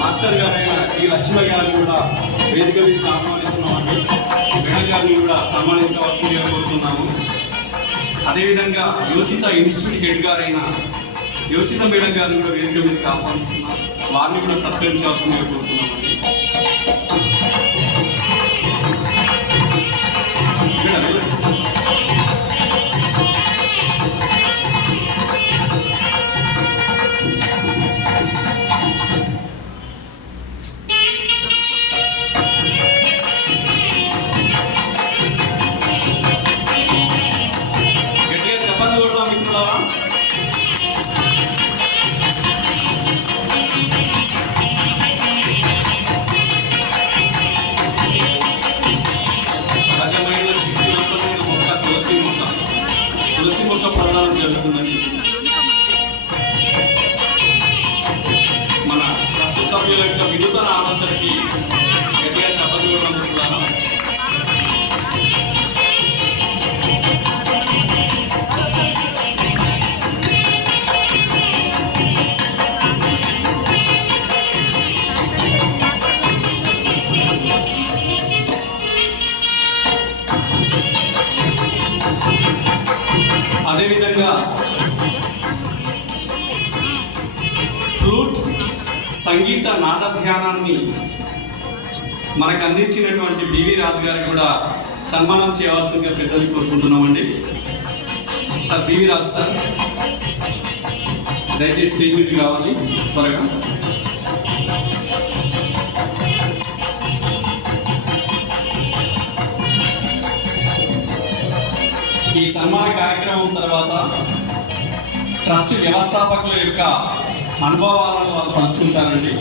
Master గారైన ఈ లక్ష్మణ గారిని కూడా వేదిక మీద ఆహ్వానిస్తున్నామండి. మేడం గారిని కూడా సన్మానించవలసిందిగా కోరుతున్నాము. అదేవిధంగా యోచిత ఇన్స్టిట్యూట్ హెడ్ గారైన యోచిత మేడం గారిని కూడా వేదిక మీదకి ఆహ్వానిస్తున్నాం. వారిని కూడా సత్కరించవలసిందిగా కోరుతున్నామండి. తులసి మొక్క ప్రదానం జరుగుతుందని మన ట్రస్ట్ సభ్యుల యొక్క వినూతన ఆలోచనకి గట్టిగా చప్పట్లు కూడా అందుతున్నాను. అదేవిధంగా ఫ్లూట్ సంగీత నాదధ్యానాన్ని మనకు అందించినటువంటి బివి రాజు గారికి కూడా సన్మానం చేయవలసిందిగా పెద్దలు కోరుకుంటున్నామండి. సార్ బివి రాజు సార్ దయచేసి స్టేజ్ మీదకి రావాలి త్వరగా. ఈ సన్మాన కార్యక్రమం తర్వాత ట్రస్ట్ వ్యవస్థాపకుల యొక్క అనుభవాలను వాళ్ళు పంచుకుంటారండి.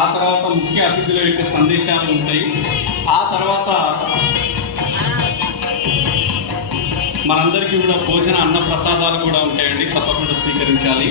ఆ తర్వాత ముఖ్య అతిథుల యొక్క సందేశాలు ఉంటాయి. ఆ తర్వాత మనందరికీ కూడా భోజన అన్న ప్రసాదాలు కూడా ఉంటాయండి, తప్పకుండా స్వీకరించాలి.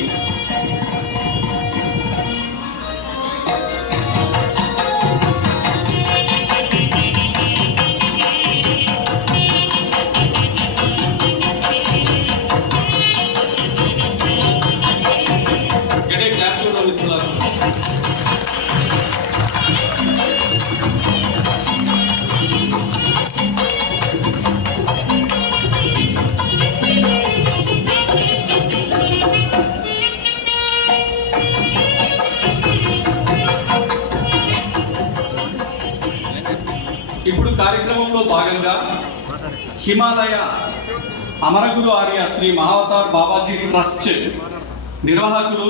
ఇప్పుడు కార్యక్రమంలో భాగంగా హిమాలయ అమరగురు ఆర్య శ్రీ మహావతార్ బాబాజీ ట్రస్ట్ నిర్వాహకులు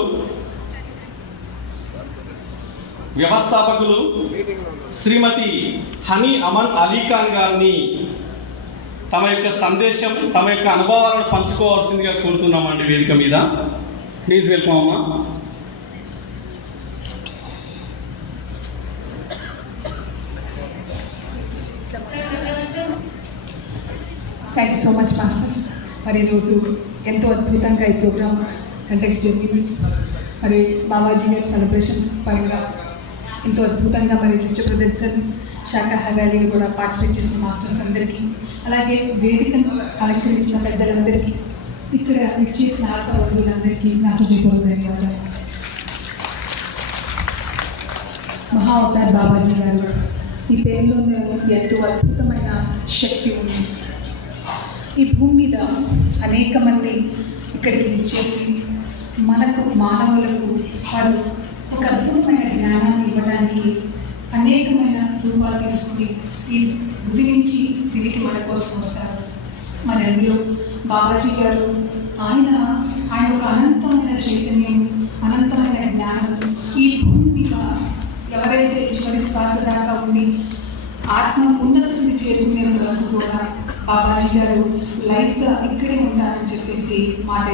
వ్యవస్థాపకులు శ్రీమతి హనీ అమన్ అలీ ఖాన్ గారిని తమ యొక్క సందేశం, తమ యొక్క అనుభవాలను పంచుకోవాల్సిందిగా కోరుతున్నామండి వేదిక మీద. ప్లీజ్ వెల్కమ్ అమ్మా. Thank you so much masters. మరి ఈరోజు ఎంతో అద్భుతంగా ఈ ప్రోగ్రామ్ కండక్ట్ జరిగింది. మరి బాబాజీ గారి సెలబ్రేషన్స్ పరంగా ఎంతో అద్భుతంగా మరి నృత్య ప్రదర్శన, శాకాహారాలు కూడా పార్టిసిపేట్ చేసిన మాస్టర్స్ అందరికీ, అలాగే వేదికను అలంకరించిన పెద్దలందరికీ, ఇక్కడ చేసిన ఆత్మ బంధువులందరికీ నా హృదయపూర్వక ధన్యవాదాలు. మహావతార్ బాబాజీ గారు ఈ పేరులోనే ఎంతో అద్భుతమైన శక్తి ఉంది. ఈ భూమి మీద అనేక మంది ఇక్కడికి ఇచ్చేసి మనకు మానవులకు వారు ఒక అద్భుతమైన జ్ఞానాన్ని ఇవ్వడానికి అనేకమైన రూపాలు తీసుకుని ఈ గుడి నుంచి తిరిగి మన కోసం వస్తారు. మరి అందులో బాబాజీ గారు ఆయన ఒక అనంతమైన చైతన్యం, అనంతమైన జ్ఞానం ఈ భూమి మీద ఎవరైతే చివరి శ్వాస దాకా ఉండి ఆత్మ ఉన్నత స్థితి చేరుకునే వరకు కూడా బాబాజీ గారు లైఫ్గా ఇక్కడే ఉంటారు. చెప్పేసి మాట